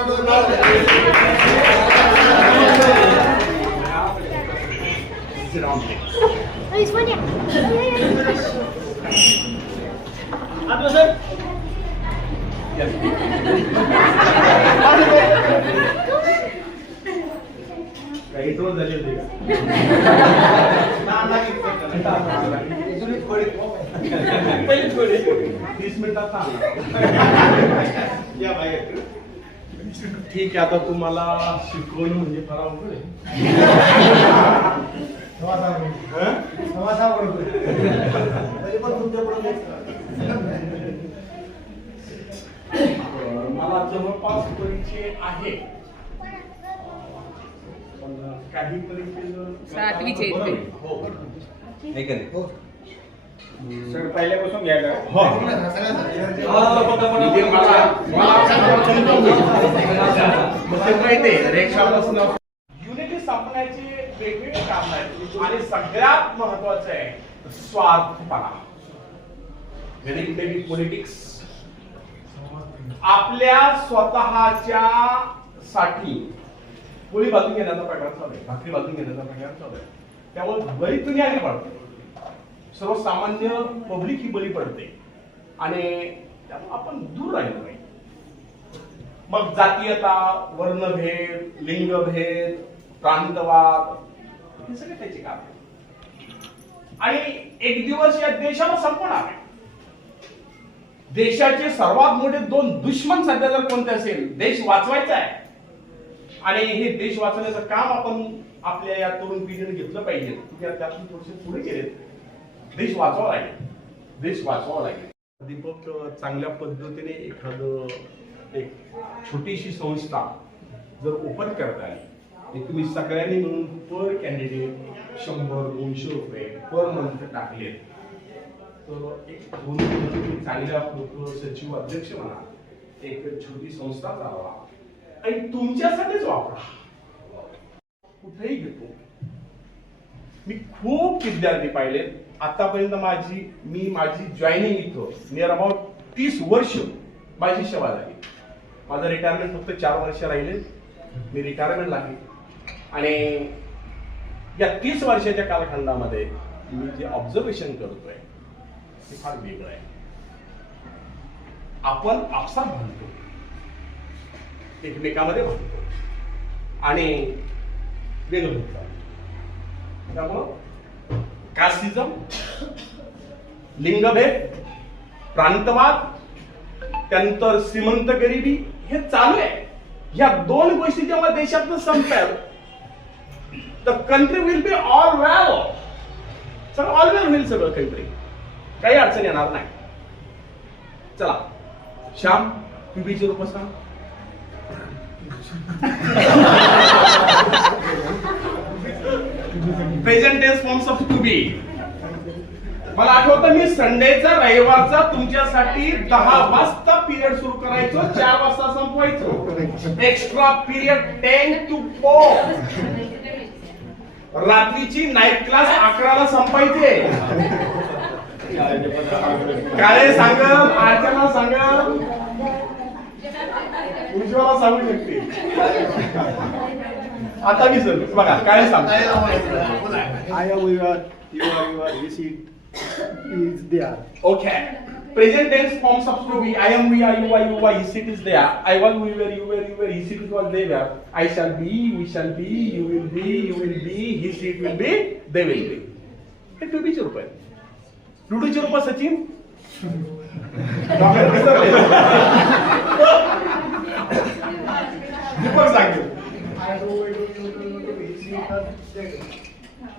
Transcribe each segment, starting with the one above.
तीस मिनिटात या बाहेर ठीक आहे आता तुम्हाला शिकवणं म्हणजे फार अवघड आहे हं? मला जवळपास परिचय आहे काही परिचय सातवीचे. हो सर पहिल्यापासून हो. युनिटी संपण्याचे वेगवेगळे कारण आहेत. आणि सगळ्यात महत्वाचं आहे स्वार्थपणा. व्हेरी पॉलिटिक्स आपल्या स्वतःच्या साठी पोळी बाजून घेण्याचा प्रकार चालू आहे? भाकरी बाजून घेण्याचा प्रकार चालू आहे. त्यामुळे बळी तुम्ही आली पडते सर्वसामान्य पब्लिक ही बळी पडते. आणि त्यामुळे आपण दूर राहिलो पाहिजे मग जातीयता वर्णभेद लिंगभेद प्रांतवाद हे सगळे त्याचे काम आणि एक दिवस या देशाला संपणार आहे. देशाचे सर्वात मोठे दोन दुश्मन सध्या जर कोणते असेल देश वाचवायचा आहे. आणि हे देश वाचवण्याचं काम आपण आपल्या या तरुण पिढीने घेतलं पाहिजे. म्हणजे त्यातून थोडेसे पुढे गेलेत. देश वाचवावा लागेल देश वाचवावा लागेल दीपक चांगल्या पद्धतीने एखादं एक छोटीशी संस्था जर ओपन करता आली तुम्ही सगळ्यांनी मिळून पर कॅन्डिडेट शंभर दोनशे रुपये पर मंथ टाकलेत. तर एक दोन तुम्ही चांगल्या सचिव अध्यक्ष म्हणा एक छोटी संस्था चालवा. आणि तुमच्यासाठीच वापरा. कुठेही घेतो. मी खूप विद्यार्थी पाहिलेत. आतापर्यंत माझी मी माझी जॉईनिंग इथं नियर अबाउट तीस वर्ष माझी सेवा झाली. माझं रिटायरमेंट फक्त चार वर्ष राहिले. मी रिटायरमेंट लागली. आणि या तीस वर्षाच्या कालखंडामध्ये मी जे ऑब्झर्वेशन करतोय ते फार वेगळं आहे. आपण आपसात भांडतो. एकमेकामध्ये भांडतो. आणि वेगळं होत. त्यामुळं कास्टिझम लिंगभेद प्रांतवाद त्यानंतर श्रीमंत गरिबी हे चालू आहे. ह्या दोन गोष्टी जेव्हा देशातनं संपेल तर country will be all well सगळं ऑल वेल होईल सगळं काहीतरी काही अडचण येणार नाही. चला श्याम तू बीचे रूप सांग present tense forms of to be मला आठवतं मी संडेचा रविवारचा तुमच्यासाठी दहा वाजता पिरियड सुरू करायचो चार वाजता संपवायचो. Extra period ten to four रात्रीची नाईट क्लास अकराला संपायचे. काय सांगल अर्चना सांगल. उज्ज्वला सांगू शकते. आता मी सर बघा काय सांग I am your, you are your receipt is there. Okay. Present tense forms of to be. I am, we are, you are, you are. His seat is there. I was, we were, you were, you were. His seat was they were. I shall be, we shall be, you will be, you will be. His seat will be, they will be. हे to बीचे रूप आहे लुडूचे रूप Sachin doctor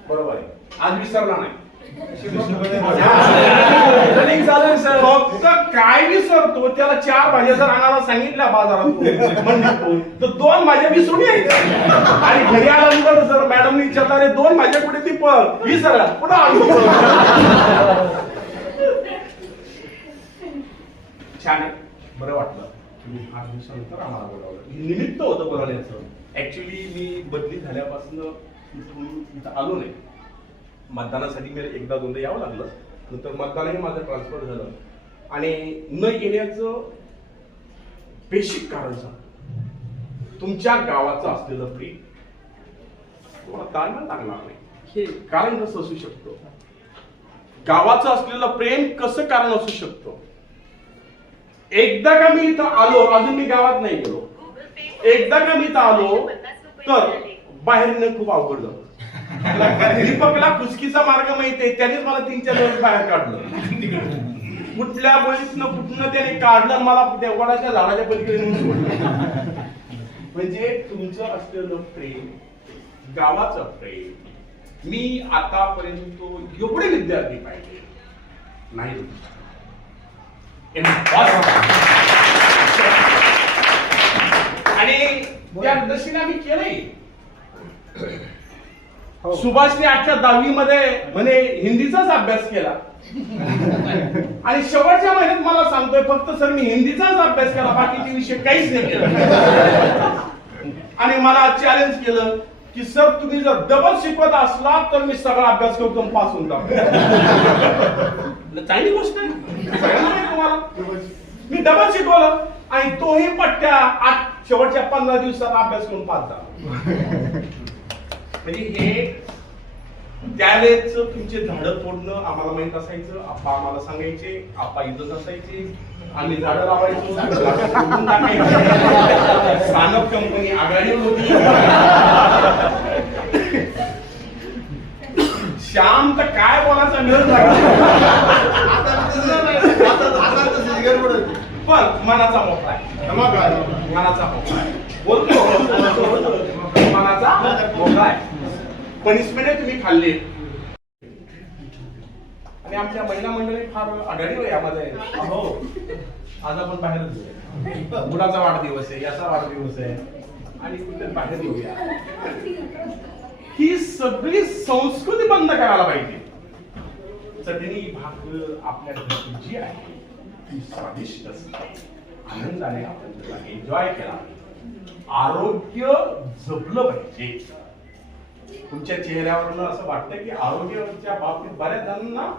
बरोबर आहे. आज विसरला नाही. रनिंग चालेल सर. फक्त काय विसरतो त्याला चार भाज्या जर आणायला सांगितल्या बाजारात तर दोन भाज्या विसरून यायच्या आणि घरी आल्यानंतर जर मॅडमनी विचारलं "अरे, दोन भाज्या कुठे ती? पण विसरला. पुन्हा आणतो छान आहे. बरं वाटलं. तुम्ही आठ दिवसानंतर आम्हाला बोलावलं. हे निमित्त होतं बोलावण्याचं ऍक्च्युली मी बदली झाल्यापासून इथून इथं आलो नाही. मतदानासाठी मला एकदा दोनदा यावं लागलं. नंतर मतदानही माझं ट्रान्सफर झालं. आणि न येण्याचं बेसिक कारण सांग. तुमच्या गावाचं असलेलं प्रेम तुम्हाला ताळमेळ लागणार नाही. हे कारण कसं असू शकतं? गावाचं असलेलं प्रेम कसं कारण असू शकतं? एकदा का मी इथं आलो अजून मी गावात नाही गेलो. एकदा का मी इथं आलो तर बाहेर येणं खूप अवघड झालं. दीपकला खुसकीचा मार्ग माहिती आहे त्यानेच मला तीन चार दिवस बाहेर काढलं. कुठल्या बळीतनं कुठनं त्याने काढलं मला देवगडाच्या झाडाच्या पलीकडे नेऊन सोडलं. म्हणजे तुमचं असलेलं प्रेम गावाचं प्रेम मी आतापर्यंत एवढे विद्यार्थी पाहिजे नाही. आणि त्या दृष्टीने आम्ही केलंय. हो. सुभाषने आजच्या दहावी मध्ये म्हणे हिंदीचाच अभ्यास केला. आणि शेवटच्या महिन्यात मला सांगतोय फक्त सर मी हिंदीचाच अभ्यास केला बाकीचे विषय काहीच नाही केला. आणि मला चॅलेंज केलं. की सर तुम्ही जर डबल शिकवत असला तर मी सगळा अभ्यास करून आणि पास होऊन जातो. चांगली गोष्ट आहे. तुम्हाला? मी डबल शिकवलं आणि तोही पट्ट्या आठ शेवटच्या पंधरा दिवसात अभ्यास करून पास झाला. म्हणजे हे त्यावेळेस तुमचे झाडं तोडणं आम्हाला माहीत असायचं आप्पा आम्हाला सांगायचे आप्पा इथंच असायचे आम्ही झाडं लावायचो सानप कंपनी आघाडीवर होती. श्याम तर काय बोलायचा मिळत पण मनाचा मोकळा आहे. मनाचा मोकळा आहे. बोलतो. मनाचा मोकळा आहे. पनिशमेंट तुम्ही खाल्ले. आणि आमच्या महिला मंडळी फार आघाडीवर आहे यामध्ये. अहो आज आपण बाहेर जाऊया. मुलाचा वाढदिवस आहे याचा वाढदिवस आहे. आणि कुठे बाहेर येऊया ही सगळी संस्कृती बंद करायला पाहिजे. चटणी भाकर आपल्या घरची जी आहे ती स्वादिष्ट असते. आनंदाने आपण त्याला एन्जॉय केला. आरोग्य जपलं पाहिजे. तुमच्या चेहऱ्यावरनं असं वाटतं की आरोग्याच्या बाबतीत बऱ्याच जणांना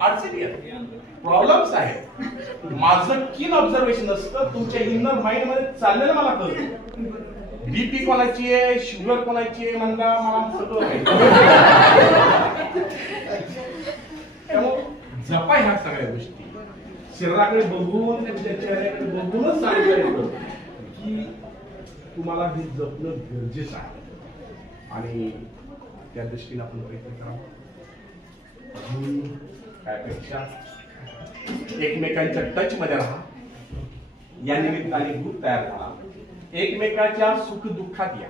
अडचणी आहेत. प्रॉब्लेम्स आहेत. माझं किन ऑब्झर्वेशन असतं तुमच्या इनर माइंडमध्ये चाललेलं मला कळतं. बीपी कोणाची आहे शुगर कोणाची आहे म्हणता मला सगळं त्यामुळं जपा ह्या सगळ्या गोष्टी. शरीराकडे बघून तुमच्या चेहऱ्याकडे बघूनच सांगितलं की तुम्हाला हे जपणं गरजेचं आहे. आणि त्या दृष्टीने आपण प्रयत्न करावा. अजून त्यापेक्षा एकमेकांच्या टच मध्ये राहा. या निमित्ताने ग्रुप तयार झाला एकमेकाच्या सुख दुःखात या.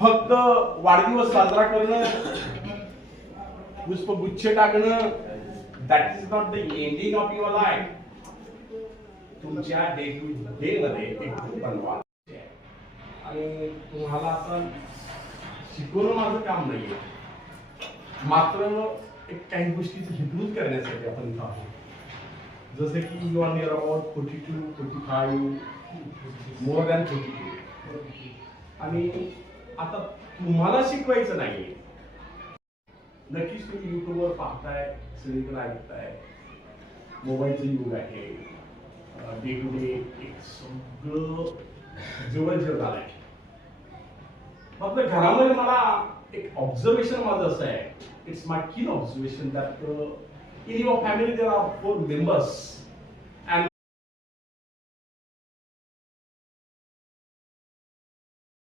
फक्त वाढदिवस साजरा करणं पुष्पगुच्छ टाकणं that is not the ending of your life तुमच्या डे टू डे मध्ये बनवा आणि तुम्हाला असं शिकवणं माझं काम नाहीये. मात्र एक काही गोष्टीचं हितून करण्यासाठी आपण इथं आहोत. जसे की you are near about forty two forty five more than forty two आणि आता तुम्हाला शिकवायचं नाहीये. नक्कीच तुम्ही युट्यूबवर पाहताय सगळीकडे ऐकताय. मोबाईलचं युग आहे. डे टू डे एक सगळं जवळ आलं आहे फक्त घरामध्ये मला एक ऑब्झर्वेशन माझं असं आहे. It's my keen observation that in your family there are four members